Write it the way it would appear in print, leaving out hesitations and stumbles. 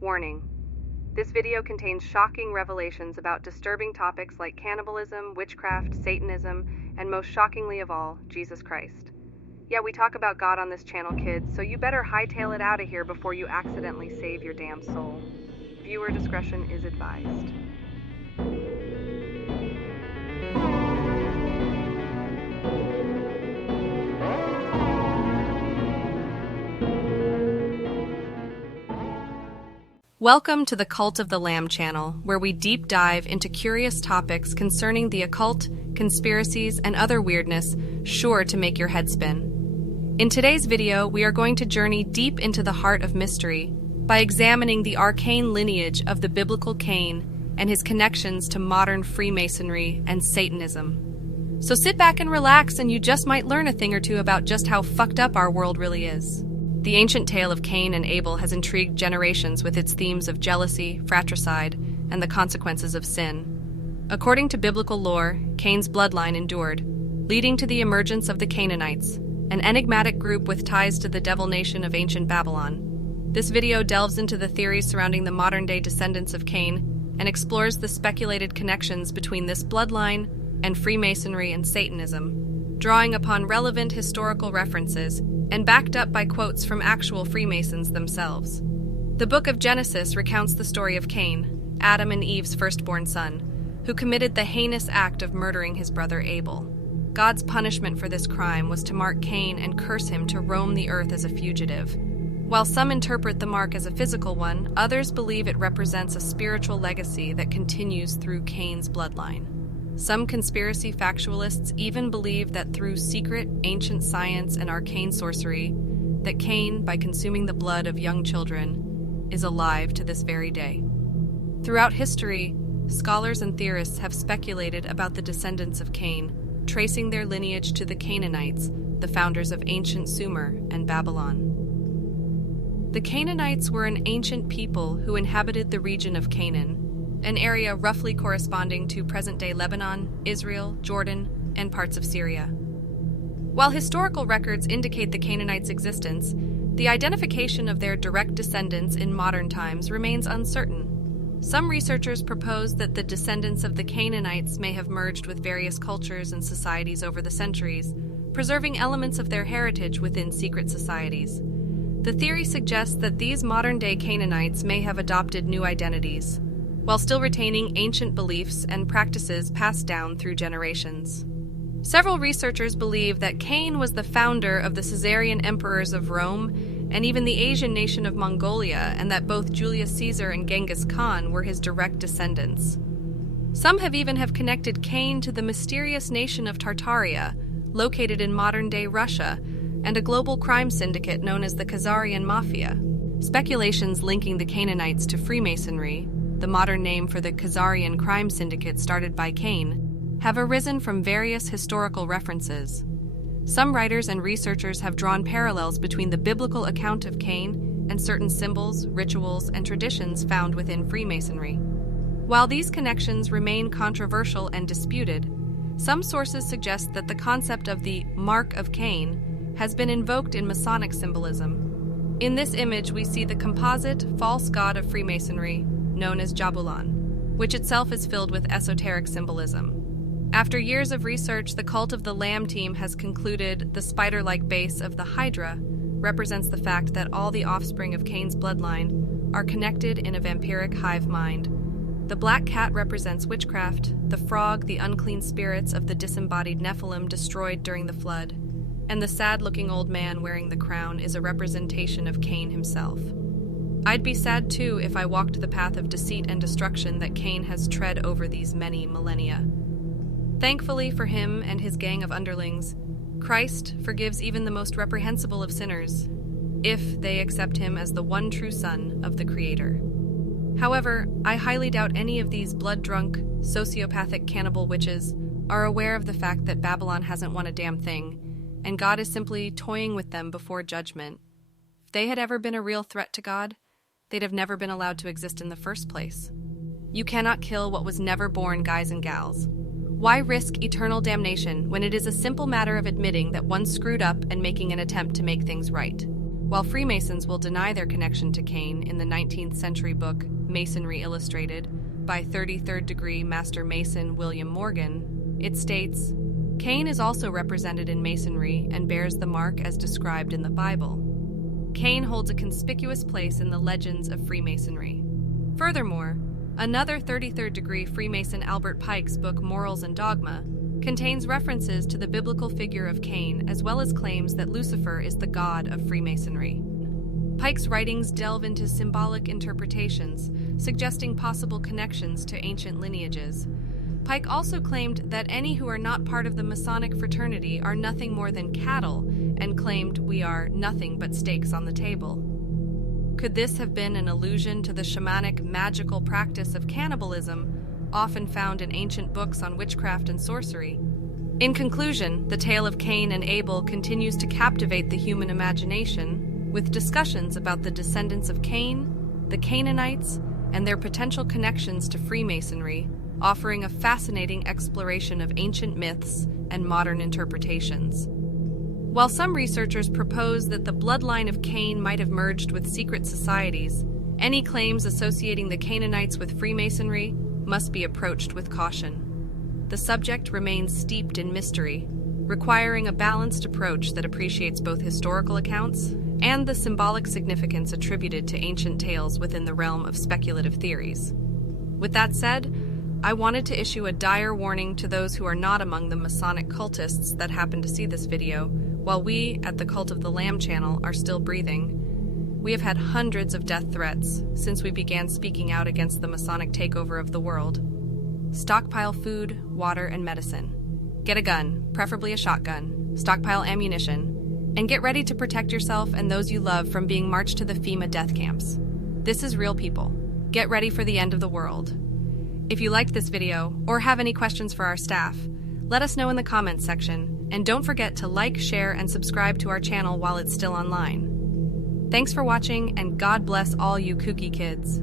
Warning: this video contains shocking revelations about disturbing topics like cannibalism, witchcraft, Satanism, and most shockingly of all, Jesus Christ. Yeah, we talk about God on this channel, kids, so you better hightail it out of here before you accidentally save your damn soul. Viewer discretion is advised. Welcome to the Cult of the Lamb channel, where we deep dive into curious topics concerning the occult, conspiracies, and other weirdness sure to make your head spin. In today's video, we are going to journey deep into the heart of mystery by examining the arcane lineage of the biblical Cain and his connections to modern Freemasonry and Satanism. So sit back and relax, and you just might learn a thing or two about just how fucked up our world really is. The ancient tale of Cain and Abel has intrigued generations with its themes of jealousy, fratricide, and the consequences of sin. According to biblical lore, Cain's bloodline endured, leading to the emergence of the Canaanites, an enigmatic group with ties to the devil nation of ancient Babylon. This video delves into the theories surrounding the modern-day descendants of Cain and explores the speculated connections between this bloodline and Freemasonry and Satanism, drawing upon relevant historical references and backed up by quotes from actual Freemasons themselves. The book of Genesis recounts the story of Cain, Adam and Eve's firstborn son, who committed the heinous act of murdering his brother Abel. God's punishment for this crime was to mark Cain and curse him to roam the earth as a fugitive. While some interpret the mark as a physical one, others believe it represents a spiritual legacy that continues through Cain's bloodline. Some conspiracy factualists even believe that through secret, ancient science and arcane sorcery, that Cain, by consuming the blood of young children, is alive to this very day. Throughout history, scholars and theorists have speculated about the descendants of Cain, tracing their lineage to the Canaanites, the founders of ancient Sumer and Babylon. The Canaanites were an ancient people who inhabited the region of Canaan, an area roughly corresponding to present-day Lebanon, Israel, Jordan, and parts of Syria. While historical records indicate the Canaanites' existence, the identification of their direct descendants in modern times remains uncertain. Some researchers propose that the descendants of the Canaanites may have merged with various cultures and societies over the centuries, preserving elements of their heritage within secret societies. The theory suggests that these modern-day Canaanites may have adopted new identities, while still retaining ancient beliefs and practices passed down through generations. Several researchers believe that Cain was the founder of the Caesarian emperors of Rome and even the Asian nation of Mongolia, and that both Julius Caesar and Genghis Khan were his direct descendants. Some have connected Cain to the mysterious nation of Tartaria, located in modern-day Russia, and a global crime syndicate known as the Khazarian Mafia. Speculations linking the Canaanites to Freemasonry, the modern name for the Khazarian crime syndicate started by Cain, have arisen from various historical references. Some writers and researchers have drawn parallels between the biblical account of Cain and certain symbols, rituals, and traditions found within Freemasonry. While these connections remain controversial and disputed, some sources suggest that the concept of the Mark of Cain has been invoked in Masonic symbolism. In this image, we see the composite, false god of Freemasonry, known as Jabulon, which itself is filled with esoteric symbolism. After years of research, the Cult of the Lamb team has concluded the spider-like base of the Hydra represents the fact that all the offspring of Cain's bloodline are connected in a vampiric hive mind. The black cat represents witchcraft, the frog the unclean spirits of the disembodied Nephilim destroyed during the flood, and the sad-looking old man wearing the crown is a representation of Cain himself. I'd be sad too if I walked the path of deceit and destruction that Cain has tread over these many millennia. Thankfully for him and his gang of underlings, Christ forgives even the most reprehensible of sinners, if they accept him as the one true Son of the Creator. However, I highly doubt any of these blood-drunk, sociopathic cannibal witches are aware of the fact that Babylon hasn't won a damn thing, and God is simply toying with them before judgment. If they had ever been a real threat to God, they'd have never been allowed to exist in the first place. You cannot kill what was never born, guys and gals. Why risk eternal damnation when it is a simple matter of admitting that one screwed up and making an attempt to make things right? While Freemasons will deny their connection to Cain in the 19th century book Masonry Illustrated by 33rd degree Master Mason William Morgan, it states, Cain is also represented in Masonry and bears the mark as described in the Bible. Cain holds a conspicuous place in the legends of Freemasonry. Furthermore, another 33rd degree Freemason Albert Pike's book Morals and Dogma contains references to the biblical figure of Cain as well as claims that Lucifer is the god of Freemasonry. Pike's writings delve into symbolic interpretations, suggesting possible connections to ancient lineages. Pike also claimed that any who are not part of the Masonic fraternity are nothing more than cattle, and claimed we are nothing but steaks on the table. Could this have been an allusion to the shamanic magical practice of cannibalism, often found in ancient books on witchcraft and sorcery? In conclusion, the tale of Cain and Abel continues to captivate the human imagination, with discussions about the descendants of Cain, the Canaanites, and their potential connections to Freemasonry, offering a fascinating exploration of ancient myths and modern interpretations. While some researchers propose that the bloodline of Cain might have merged with secret societies, any claims associating the Canaanites with Freemasonry must be approached with caution. The subject remains steeped in mystery, requiring a balanced approach that appreciates both historical accounts and the symbolic significance attributed to ancient tales within the realm of speculative theories. With that said, I wanted to issue a dire warning to those who are not among the Masonic cultists that happen to see this video. While we, at the Cult of the Lamb channel, are still breathing, we have had hundreds of death threats since we began speaking out against the Masonic takeover of the world. Stockpile food, water, and medicine. Get a gun, preferably a shotgun. Stockpile ammunition. And get ready to protect yourself and those you love from being marched to the FEMA death camps. This is real people. Get ready for the end of the world. If you liked this video or have any questions for our staff, let us know in the comments section, and don't forget to like, share, and subscribe to our channel while it's still online. Thanks for watching, and God bless all you kooky kids.